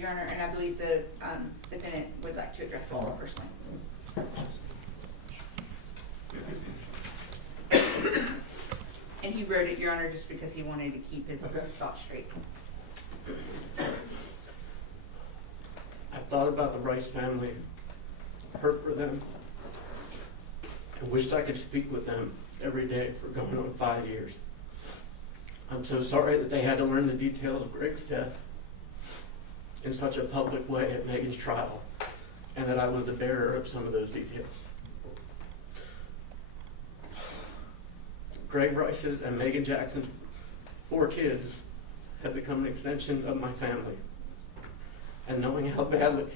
Your Honor, and I believe the defendant would like to address the law personally. And he wrote it, Your Honor, just because he wanted to keep his thoughts straight. I thought about the Rice family, hurt for them, and wished I could speak with them every day for going on 5 years. I'm so sorry that they had to learn the details of Greg's death in such a public way at Megan's trial, and that I was the bearer of some of those details. Greg Rice's and Megan Jackson's 4 kids have become an extension of my family. And knowing how badly,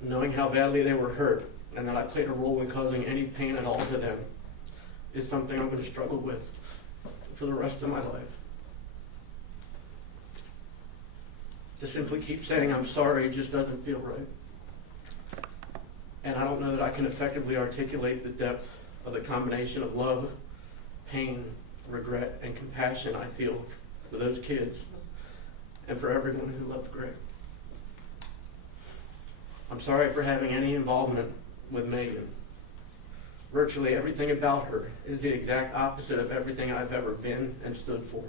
knowing how badly they were hurt and that I played a role in causing any pain at all to them is something I'm going to struggle with for the rest of my life. To simply keep saying I'm sorry just doesn't feel right. And I don't know that I can effectively articulate the depth of the combination of love, pain, regret, and compassion I feel for those kids and for everyone who loved Greg. I'm sorry for having any involvement with Megan. Virtually everything about her is the exact opposite of everything I've ever been and stood for.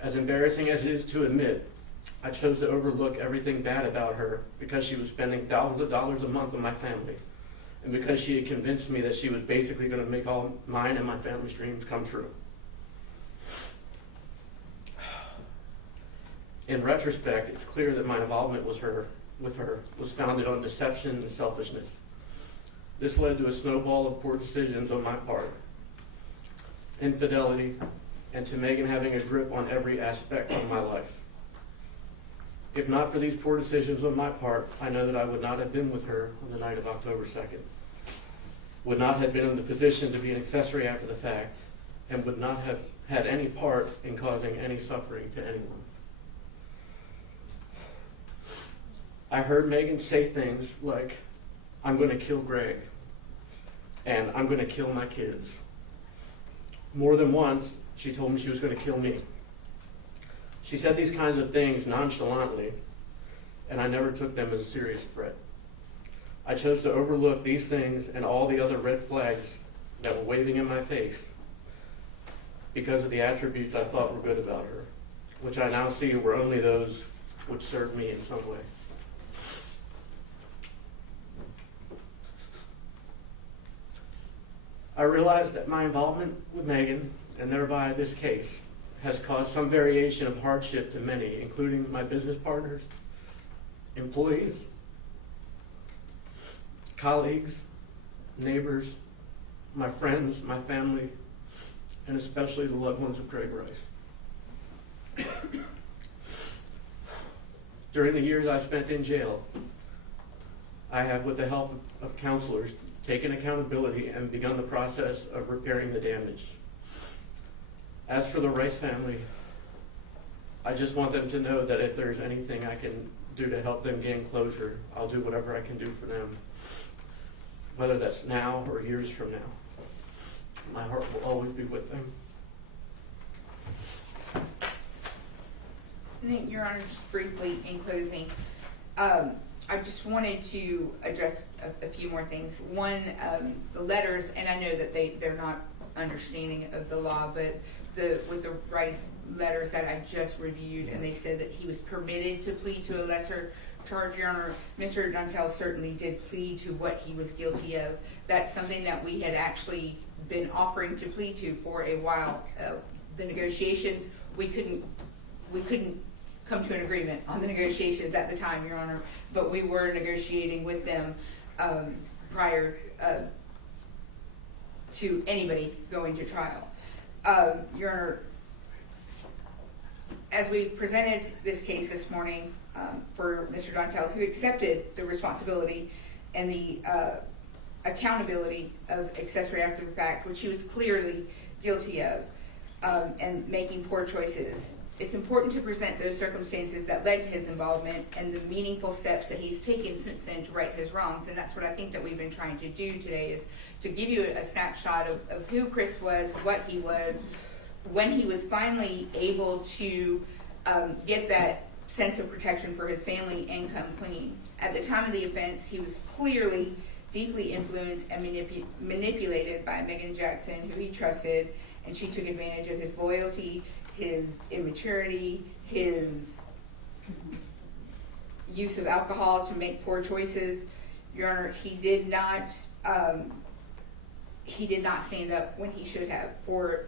As embarrassing as it is to admit, I chose to overlook everything bad about her because she was spending thousands of dollars a month on my family, and because she had convinced me that she was basically going to make all mine and my family's dreams come true. In retrospect, it's clear that my involvement with her was founded on deception and selfishness. This led to a snowball of poor decisions on my part, infidelity, and to Megan having a grip on every aspect of my life. If not for these poor decisions on my part, I know that I would not have been with her on the night of October 2nd, would not have been in the position to be an accessory after the fact, and would not have had any part in causing any suffering to anyone. I heard Megan say things like, "I'm going to kill Greg," and "I'm going to kill my kids." More than once, she told me she was going to kill me. She said these kinds of things nonchalantly, and I never took them as a serious threat. I chose to overlook these things and all the other red flags that were waving in my face because of the attributes I thought were good about her, which I now see were only those which served me in some way. I realized that my involvement with Megan, and thereby this case, has caused some variation of hardship to many, including my business partners, employees, colleagues, neighbors, my friends, my family, and especially the loved ones of Greg Rice. During the years I spent in jail, I have, with the help of counselors, taken accountability and begun the process of repairing the damage. As for the Rice family, I just want them to know that if there's anything I can do to help them gain closure, I'll do whatever I can do for them, whether that's now or years from now. My heart will always be with them. I think, Your Honor, just briefly in closing, I just wanted to address a few more things. One, the letters, and I know that they're not understanding of the law, but with the Rice letters that I just reviewed, and they said that he was permitted to plead to a lesser charge, Your Honor. Mr. Dontell certainly did plead to what he was guilty of. That's something that we had actually been offering to plead to for a while. The negotiations, we couldn't come to an agreement on the negotiations at the time, Your Honor, but we were negotiating with them prior to anybody going to trial. Your Honor, as we presented this case this morning for Mr. Dontell, who accepted the responsibility and the accountability of accessory after the fact, which he was clearly guilty of, and making poor choices, it's important to present those circumstances that led to his involvement and the meaningful steps that he's taken since then to right his wrongs. And that's what I think that we've been trying to do today, is to give you a snapshot of who Chris was, what he was, when he was finally able to get that sense of protection for his family and come clean. At the time of the offense, he was clearly deeply influenced and manipulated by Megan Jackson, who he trusted, and she took advantage of his loyalty, his immaturity, his use of alcohol to make poor choices. Your Honor, he did not stand up when he should have for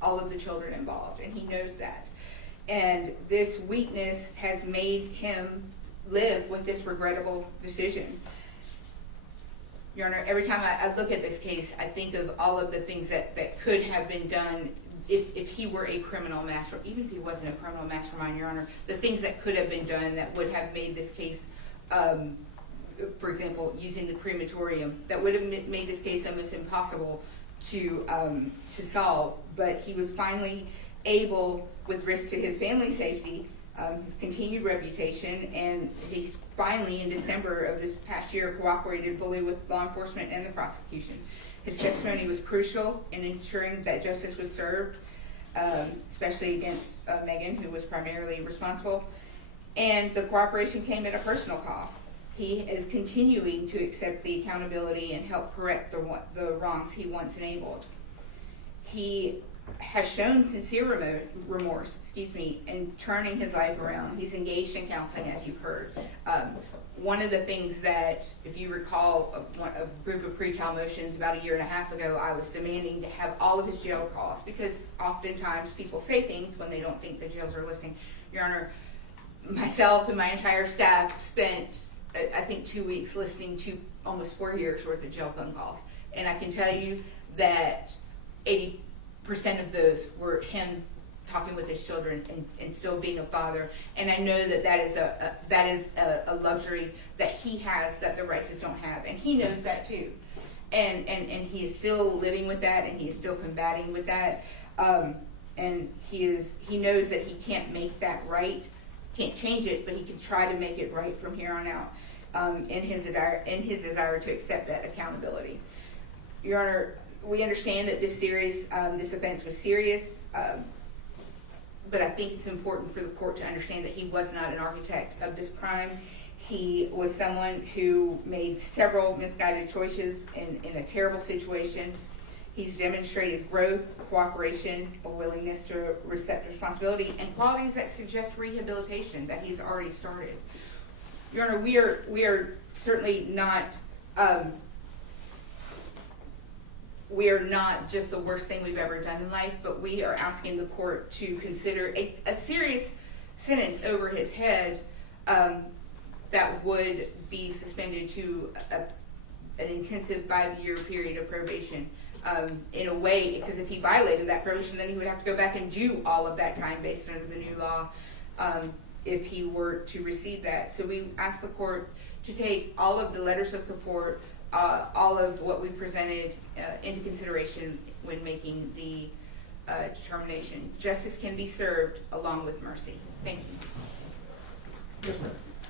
all of the children involved, and he knows that. And this weakness has made him live with this regrettable decision. Your Honor, every time I look at this case, I think of all of the things that could have been done if he were a criminal master, even if he wasn't a criminal mastermind, Your Honor, the things that could have been done that would have made this case, for example, using the crematorium, that would have made this case almost impossible to solve. But he was finally able, with risk to his family's safety, his continued reputation, and he finally, in December of this past year, cooperated fully with law enforcement and the prosecution. His testimony was crucial in ensuring that justice was served, especially against Megan, who was primarily responsible. And the cooperation came at a personal cost. He is continuing to accept the accountability and help correct the wrongs he once enabled. He has shown sincere remorse, in turning his life around. He's engaged in counseling, as you've heard. One of the things that, if you recall, a group of pretrial motions about a year and a half ago, I was demanding to have all of his jail costs, because oftentimes people say things when they don't think the jails are listening. Your Honor, myself and my entire staff spent, I think, 2 weeks listening to almost 4 years worth of jail phone calls. And I can tell you that 80% of those were him talking with his children and still being a father. And I know that is a luxury that he has that the Rices don't have, and he knows that too. And he is still living with that, and he is still combating with that. And he knows that he can't make that right, can't change it, but he can try to make it right from here on out. In his desire to accept that accountability. Your Honor, we understand that this offense was serious. But I think it's important for the court to understand that he was not an architect of this crime. He was someone who made several misguided choices in a terrible situation. He's demonstrated growth, cooperation, a willingness to accept responsibility, and qualities that suggest rehabilitation that he's already started. Your Honor, we are certainly not we are not just the worst thing we've ever done in life, but we are asking the court to consider a serious sentence over his head that would be suspended to an intensive 5-year period of probation. In a way, because if he violated that probation, then he would have to go back and do all of that time based under the new law if he were to receive that. So we ask the court to take all of the letters of support, all of what we presented into consideration when making the determination. Justice can be served along with mercy. Thank you. Yes, ma'am.